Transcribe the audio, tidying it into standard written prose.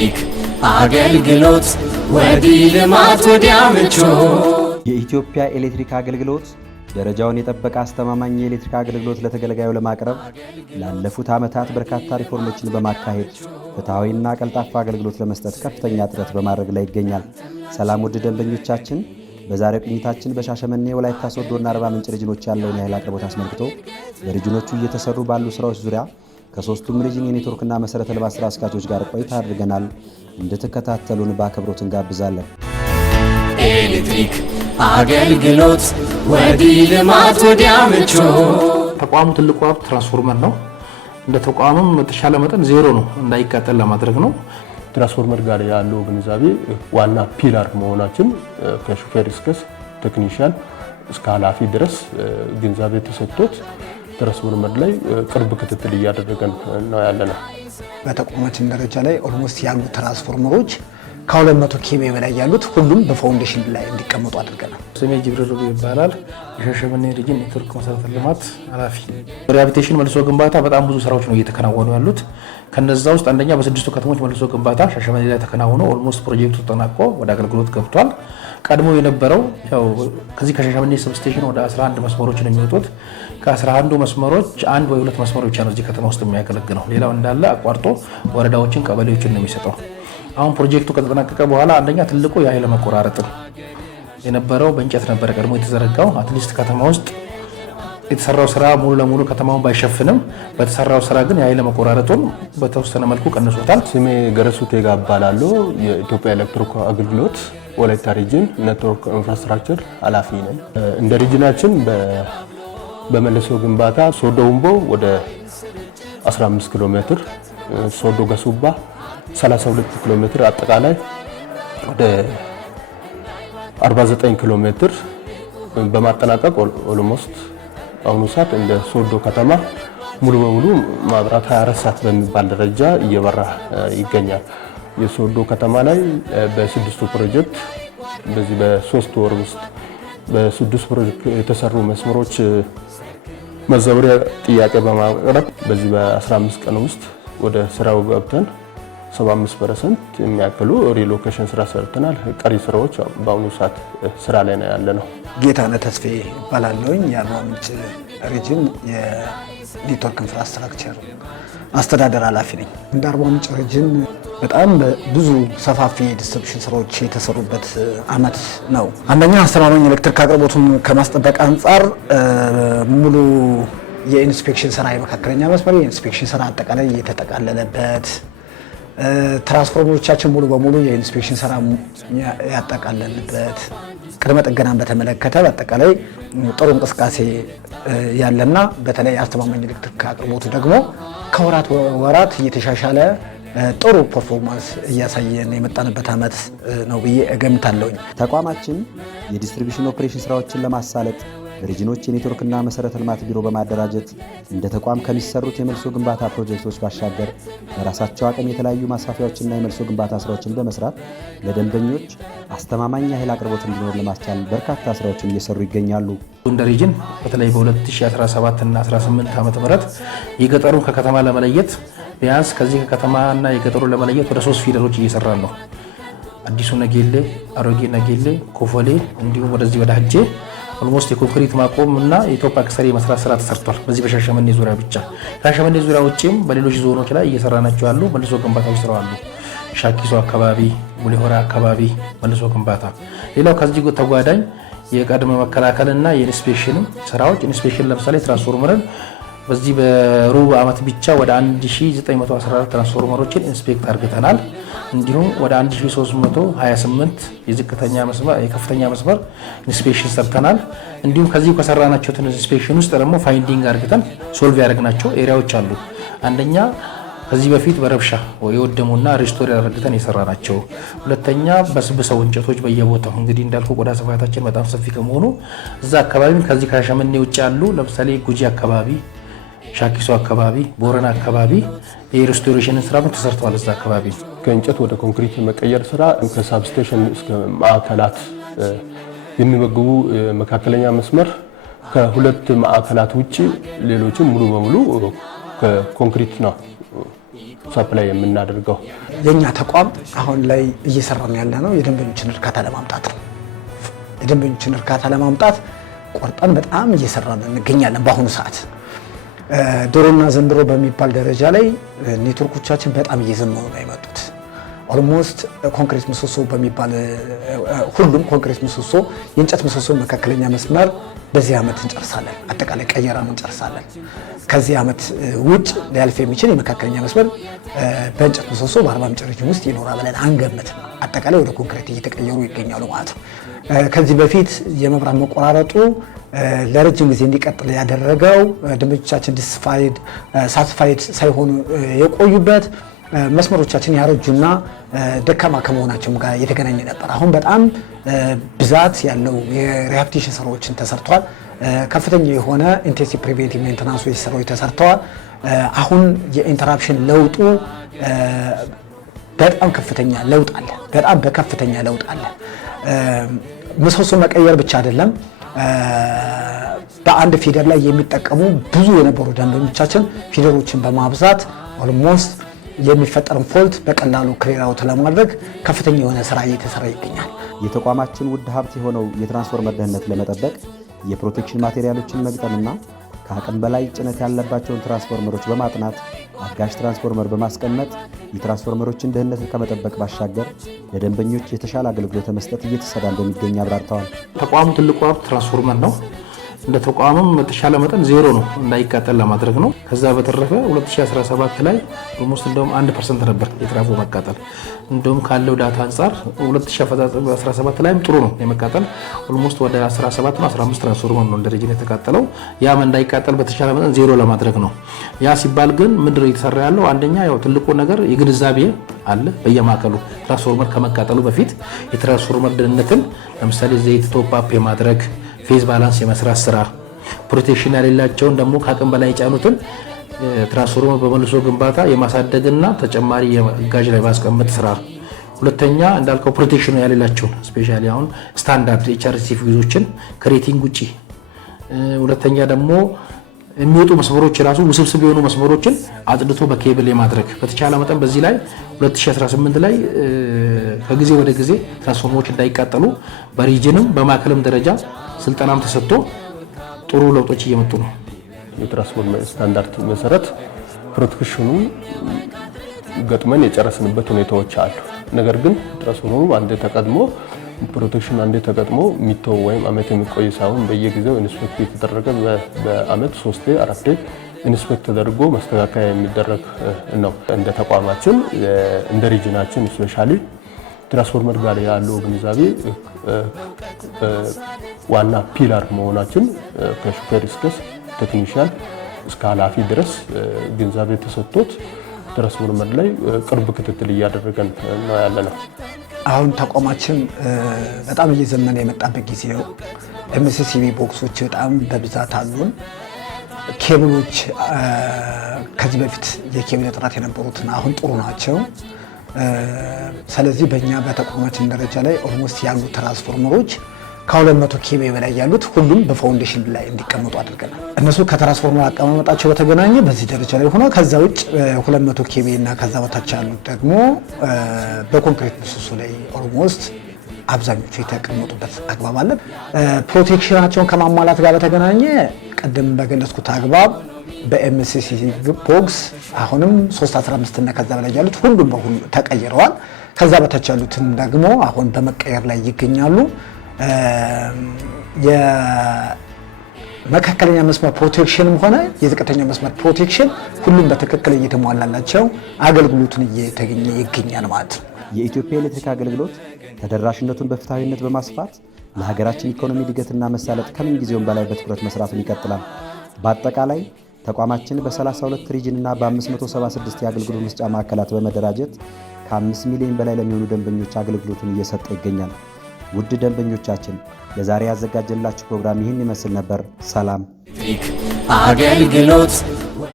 ኤሌክትሪክ አገልግሎት ወዲህ ልማት ወዲያ ምቾት። የኢትዮጵያ ኤሌክትሪክ አገልግሎት ደረጃውን የጠበቀ አስተማማኝ የኤሌክትሪክ አገልግሎት ለተገልጋዩ ለማቅረብ ላለፉት ዓመታት በርካታ ሪፎርሞችን በማካሄድ ፍትሐዊና ቀልጣፋ አገልግሎት ለመስጠት ከፍተኛ ጥረት በማድረግ ላይ ይገኛል። ሰላም ውድ ደንበኞቻችን፣ በዛሬው ቅኝታችን በሻሸመኔ፣ ወላይታ ሶዶና አርባ ምንጭ ሪጅኖች ያለውን የኃይል አቅርቦት አስመልክቶ በሪጅኖቹ እየተሰሩ ባሉ ስራዎች ዙሪያ ከሶስቱም ሪጅን የኔትወርክና መሰረተ ልማት ስራ አስኪያጆች ጋር ቆይታ አድርገናል። እንድትከታተሉን በአክብሮት እንጋብዛለን። ኤሌክትሪክ አገልግሎት ወዲህ ልማት ወዲያ ምቾት። ተቋሙ ትልቁ ሀብት ትራንስፎርመር ነው። እንደ ተቋምም በተሻለ መጠን ዜሮ ነው እንዳይቃጠል ለማድረግ ነው። ትራንስፎርመር ጋር ያለው ግንዛቤ ዋና ፒላር መሆናችን ከሹፌር እስከ ቴክኒሻን እስከ ኃላፊ ድረስ ግንዛቤ ተሰጥቶት ትራንስፎርመር ላይ ቅርብ ክትትል እያደረገን ነው ያለነው። በተቋማችን ደረጃ ላይ ኦልሞስት ያሉ ትራንስፎርመሮች ከ200 ኬቪ በላይ ያሉት ሁሉም በፋውንዴሽን ላይ እንዲቀመጡ አድርገናል። ስሜ ጅብሪል ይባላል። የሻሸመኔ ሪጅን ኔትወርክ መሰረተ ልማት ኃላፊ። ሪሃቢሊቴሽን መልሶ ግንባታ በጣም ብዙ ስራዎች ነው እየተከናወኑ ያሉት። ከነዛ ውስጥ አንደኛ በስድስቱ ከተሞች መልሶ ግንባታ ሻሸመኔ ላይ ተከናውኖ ኦልሞስት ፕሮጀክቱ ተጠናቆ ወደ አገልግሎት ገብቷል። ቀድሞ የነበረው ያው ከዚህ ከሻሸመኔ ሰብስቴሽን ወደ 11 መስመሮች ነው የሚወጡት። ከ11 መስመሮች አንድ ወይ ሁለት መስመሮች ብቻ ነው እዚህ ከተማ ውስጥ የሚያገለግለው። ሌላው እንዳለ አቋርጦ ወረዳዎችን፣ ቀበሌዎችን ነው የሚሰጠው። አሁን ፕሮጀክቱ ከተጠናቀቀ በኋላ አንደኛ ትልቁ የኃይል መቆራረጥ የነበረው በእንጨት ነበር ቀድሞ የተዘረጋው። አትሊስት ከተማ ውስጥ የተሰራው ስራ ሙሉ ለሙሉ ከተማውን ባይሸፍንም በተሰራው ስራ ግን የኃይል መቆራረጡን በተወሰነ መልኩ ቀንሶታል። ስሜ ገረሱ ቴጋ እባላለሁ። የኢትዮጵያ ኤሌክትሪክ አገልግሎት ወላይታ ሪጅን ኔትወርክ ኢንፍራስትራክቸር ኃላፊ ነኝ። እንደ ሪጅናችን በመልሶ ግንባታ ሶዶ ሁምቦ ወደ 15 ኪሎ ሜትር፣ ሶዶ ገሱባ 32 ኪሎ ሜትር፣ አጠቃላይ ወደ 49 ኪሎ ሜትር በማጠናቀቅ ኦልሞስት አሁኑ ሰዓት እንደ ሶዶ ከተማ ሙሉ በሙሉ ማብራት 24 ሰዓት በሚባል ደረጃ እየበራ ይገኛል። የሶዶ ከተማ ላይ በስድስቱ ፕሮጀክት በዚህ በ3 ወር ውስጥ በስድስት ፕሮጀክት የተሰሩ መስመሮች መዘውሪያ ጥያቄ በማቅረብ በዚህ በ15 ቀን ውስጥ ወደ ስራው ገብተን 75% የሚያክሉ ሪሎኬሽን ስራ ሰርተናል። ቀሪ ስራዎች በአሁኑ ሰዓት ስራ ላይ ነው ያለነው። ጌታነህ ተስፌ እባላለሁኝ። የአርባ ምንጭ ሪጅን የኔትወርክ ኢንፍራስትራክቸር አስተዳደር ኃላፊ ነኝ። እንደ አርባ ምንጭ ሪጅን በጣም ብዙ ሰፋፊ ዲስትሪቢዩሽን ስራዎች የተሰሩበት አመት ነው። አንደኛ አስተማማኝ ኤሌክትሪክ አቅርቦቱን ከማስጠበቅ አንጻር ሙሉ የኢንስፔክሽን ስራ፣ የመካከለኛ መስመር የኢንስፔክሽን ስራ አጠቃላይ የተጠቃለለበት፣ ትራንስፎርመሮቻችን ሙሉ በሙሉ የኢንስፔክሽን ስራ ያጠቃለልበት፣ ቅድመ ጥገናን በተመለከተ በአጠቃላይ ጥሩ እንቅስቃሴ ያለና በተለይ አስተማማኝ ኤሌክትሪክ አቅርቦቱ ደግሞ ከወራት ወራት እየተሻሻለ ጥሩ ፐርፎርማንስ እያሳየን የመጣንበት አመት ነው ብዬ እገምታለሁኝ። ተቋማችን የዲስትሪቢዩሽን ኦፕሬሽን ስራዎችን ለማሳለጥ በሪጅኖች የኔትወርክና መሰረተ ልማት ቢሮ በማደራጀት እንደ ተቋም ከሚሰሩት የመልሶ ግንባታ ፕሮጀክቶች ባሻገር በራሳቸው አቅም የተለያዩ ማስፋፊያዎችና የመልሶ ግንባታ ስራዎችን በመስራት ለደንበኞች አስተማማኝ የኃይል አቅርቦት እንዲኖር ለማስቻል በርካታ ስራዎችን እየሰሩ ይገኛሉ። እንደ ሪጅን በተለይ በ2017 እና 18 ዓመተ ምህረት የገጠሩን ከከተማ ለመለየት ቢያንስ ከዚህ ከከተማና የገጠሩን ለመለየት ወደ 3 ፊደሎች እየሰራን ነው። አዲሱ ነጌሌ፣ አሮጌ ነጌሌ፣ ኮፈሌ እንዲሁም ወደዚህ ወደ ሀጄ ኦልሞስት የኮንክሪት ማቆም እና የቶፕ አክሰሪ መስራት ስራ ተሰርቷል። በዚህ በሻሸመኔ ዙሪያ ብቻ ከሻሸመኔ ዙሪያ ውጪም በሌሎች ዞኖች ላይ እየሰራናቸው ያሉ መልሶ ግንባታዎች ስራው አሉ። ሻኪሶ አካባቢ፣ ቡሌሆራ አካባቢ መልሶ ግንባታ። ሌላው ከዚህ ተጓዳኝ የቀድመ መከላከልና የኢንስፔክሽን ስራዎች ኢንስፔክሽን ለምሳሌ ትራንስፎርመርን በዚህ በሩብ ዓመት ብቻ ወደ 1914 ትራንስፎርመሮችን ኢንስፔክት አድርገናል። እንዲሁም ወደ 1328 የዝቅተኛ መስመር የከፍተኛ መስመር ኢንስፔክሽን ሰርተናል። እንዲሁም ከዚህ ከሰራናቸው ኢንስፔክሽን ውስጥ ደግሞ ፋይንዲንግ አድርገን ሶልቭ ያደረግናቸው ኤሪያዎች አሉ። አንደኛ ከዚህ በፊት በረብሻ የወደሙና ሪስቶር ያደረግተን የሰራናቸው፣ ሁለተኛ በስብሰው እንጨቶች በየቦታው እንግዲህ እንዳልኩ ቆዳ ስፋታችን በጣም ሰፊ ከመሆኑ እዛ አካባቢ ከዚህ ከሻሸመኔ ውጭ ያሉ ለምሳሌ ጉጂ አካባቢ፣ ሻኪሶ አካባቢ፣ ቦረና አካባቢ የሪስቶሬሽን ስራ ተሰርተዋል። እዛ አካባቢ ከእንጨት ወደ ኮንክሪት መቀየር ስራ ከሳብስቴሽን እስከ ማዕከላት የሚመግቡ መካከለኛ መስመር ከሁለት ማዕከላት ውጪ ሌሎችም ሙሉ በሙሉ ከኮንክሪት ነው ሰፕላይ የምናደርገው። የኛ ተቋም አሁን ላይ እየሰራን ያለ ነው የደንበኞችን እርካታ ለማምጣት ነው። የደንበኞችን እርካታ ለማምጣት ቆርጠን በጣም እየሰራን እንገኛለን። በአሁኑ ሰዓት ድሮና ዘንድሮ በሚባል ደረጃ ላይ ኔትወርኮቻችን በጣም እየዘመኑ ነው የመጡት። ኦልሞስት ኮንክሪት ምሰሶ በሚባል ሁሉም ኮንክሪት ምሰሶ የእንጨት ምሰሶ መካከለኛ መስመር በዚህ ዓመት እንጨርሳለን። አጠቃላይ ቀየራን እንጨርሳለን። ከዚህ ዓመት ውጭ ሊያልፍ የሚችል የመካከለኛ መስመር በእንጨት ምሰሶ በአርባ ምንጭ ሪጅን ውስጥ ይኖራል ብለን አንገምትም። አጠቃላይ ወደ ኮንክሪት እየተቀየሩ ይገኛሉ ማለት ነው። ከዚህ በፊት የመብራት መቆራረጡ ለረጅም ጊዜ እንዲቀጥል ያደረገው ደንበኞቻችን ሳትስፋይድ ሳይሆኑ የቆዩበት መስመሮቻችን ያረጁና ደካማ ከመሆናቸው ጋር የተገናኘ ነበር። አሁን በጣም ብዛት ያለው የሪሃቢሊቴሽን ስራዎችን ተሰርቷል። ከፍተኛ የሆነ ኢንቴንሲቭ ፕሪቬንቲቭ ሜንቴናንሶች ስራዎች ተሰርተዋል። አሁን የኢንተራፕሽን ለውጡ በጣም ከፍተኛ ለውጥ አለ። በጣም በከፍተኛ ለውጥ አለ። ምሰሶ መቀየር ብቻ አይደለም። በአንድ ፊደር ላይ የሚጠቀሙ ብዙ የነበሩ ደንበኞቻችን ፊደሮችን በማብዛት ኦልሞስት የሚፈጠርን ፎልት በቀላሉ ክሊር አውት ለማድረግ ከፍተኛ የሆነ ስራ እየተሰራ ይገኛል። የተቋማችን ውድ ሀብት የሆነው የትራንስፎርመር ደህንነት ለመጠበቅ የፕሮቴክሽን ማቴሪያሎችን መግጠምና ከአቅም በላይ ጭነት ያለባቸውን ትራንስፎርመሮች በማጥናት አጋዥ ትራንስፎርመር በማስቀመጥ የትራንስፎርመሮችን ደህንነት ከመጠበቅ ባሻገር ለደንበኞች የተሻለ አገልግሎት መስጠት እየተሰራ እንደሚገኝ አብራርተዋል። ተቋሙ ትልቁ ሀብት ትራንስፎርመር ነው። እንደ ተቋምም በተሻለ መጠን ዜሮ ነው እንዳይቃጠል ለማድረግ ነው። ከዛ በተረፈ 2017 ላይ ኦልሞስት እንደውም 1% ነበር የትራፎ መቃጠል። እንደውም ካለው ዳታ አንጻር 2017 ላይም ጥሩ ነው የመቃጠል። ኦልሞስት ወደ 17 እና 15 ትራንስፎርመር ነው እንደ ሪጅን የተቃጠለው። ያም እንዳይቃጠል በተሻለ መጠን ዜሮ ለማድረግ ነው። ያ ሲባል ግን ምንድነው እየተሰራ ያለው? አንደኛ ያው ትልቁ ነገር የግንዛቤ አለ። በየማዕከሉ ትራንስፎርመር ከመቃጠሉ በፊት የትራንስፎርመር ደህንነትን ለምሳሌ ዘይት ቶፕ አፕ የማድረግ ፌዝ ባላንስ የመስራት ስራ፣ ፕሮቴክሽን ያሌላቸውን ደግሞ ከአቅም በላይ የጫኑትን ትራንስፎርመር በመልሶ ግንባታ የማሳደግና ተጨማሪ የጋዥ ላይ ማስቀመጥ ስራ። ሁለተኛ እንዳልከው ፕሮቴክሽን ያሌላቸውን ስፔሻሊ አሁን ስታንዳርድ ኤችአርሲ ፊውዞችን ከሬቲንግ ውጪ፣ ሁለተኛ ደግሞ የሚወጡ መስመሮች ራሱ ውስብስብ የሆኑ መስመሮችን አጽድቶ በኬብል የማድረግ በተቻለ መጠን በዚህ ላይ 2018 ላይ ከጊዜ ወደ ጊዜ ትራንስፎርመሮች እንዳይቃጠሉ በሪጅንም በማዕከልም ደረጃ ስልጠናም ተሰጥቶ ጥሩ ለውጦች እየመጡ ነው። የትራንስፎርመር ስታንዳርድ መሰረት ፕሮቴክሽኑን ገጥመን የጨረስንበት ሁኔታዎች አሉ። ነገር ግን ትራንስፎርመሩ አንዴ ተቀድሞ ፕሮቴክሽን አንዴ ተገጥሞ የሚተው ወይም አመት የሚቆይ ሳይሆን በየጊዜው ኢንስፔክት የተደረገ በአመት 3-4 ኢንስፔክት ተደርጎ ማስተካከያ የሚደረግ ነው። እንደ ተቋማችን እንደ ሪጅናችን ስፔሻሊ ትራንስፎርመር ጋር ያለው ግንዛቤ ዋና ፒላር መሆናችን ከሹፌር እስከ ቴክኒሻን እስከ ኃላፊ ድረስ ግንዛቤ ተሰጥቶት ትራንስፎርመር ላይ ቅርብ ክትትል እያደረገን ነው ያለነው። አሁን ተቋማችን በጣም እየዘመነ የመጣበት ጊዜ ነው። ኤምሲሲቪ ቦክሶች በጣም በብዛት አሉን። ኬብሎች ከዚህ በፊት የኬብል እጥረት የነበሩትን አሁን ጥሩ ናቸው። ስለዚህ በእኛ በተቋማችን ደረጃ ላይ ኦልሞስት ያሉ ትራንስፎርመሮች ከ200 ኬቢ በላይ ያሉት ሁሉም በፋውንዴሽን ላይ እንዲቀመጡ አድርገናል። እነሱ ከትራንስፎርመር አቀማመጣቸው በተገናኘ በዚህ ደረጃ ላይ ሆኖ ከዛ ውጭ 200 ኬቢ እና ከዛ በታች ያሉት ደግሞ በኮንክሪት ምሰሶ ላይ ኦልሞስት አብዛኞቹ የተቀመጡበት አግባብ አለ። ፕሮቴክሽናቸውን ከማሟላት ጋር በተገናኘ ቀደም በገለጽኩት አግባብ በኤምሲሲ ቦክስ አሁንም 315 እና ከዛ በላይ ያሉት ሁሉም በሁሉ ተቀይረዋል። ከዛ በታች ያሉትን ደግሞ አሁን በመቀየር ላይ ይገኛሉ። የመካከለኛ መስመር ፕሮቴክሽንም ሆነ የዝቅተኛ መስመር ፕሮቴክሽን ሁሉም በትክክል እየተሟላላቸው አገልግሎቱን እየተገኘ ይገኛል ማለት ነው። የኢትዮጵያ ኤሌክትሪክ አገልግሎት ተደራሽነቱን በፍትሐዊነት በማስፋት ለሀገራችን ኢኮኖሚ እድገትና መሳለጥ ከምን ጊዜውም በላይ በትኩረት መስራቱን ይቀጥላል። በአጠቃላይ ተቋማችን በ32 ሪጅንና በ576 የአገልግሎት መስጫ ማዕከላት በመደራጀት ከ5 ሚሊዮን በላይ ለሚሆኑ ደንበኞች አገልግሎቱን እየሰጠ ይገኛል። ውድ ደንበኞቻችን ለዛሬ ያዘጋጀላችሁ ፕሮግራም ይህን ይመስል ነበር። ሰላም። አገልግሎት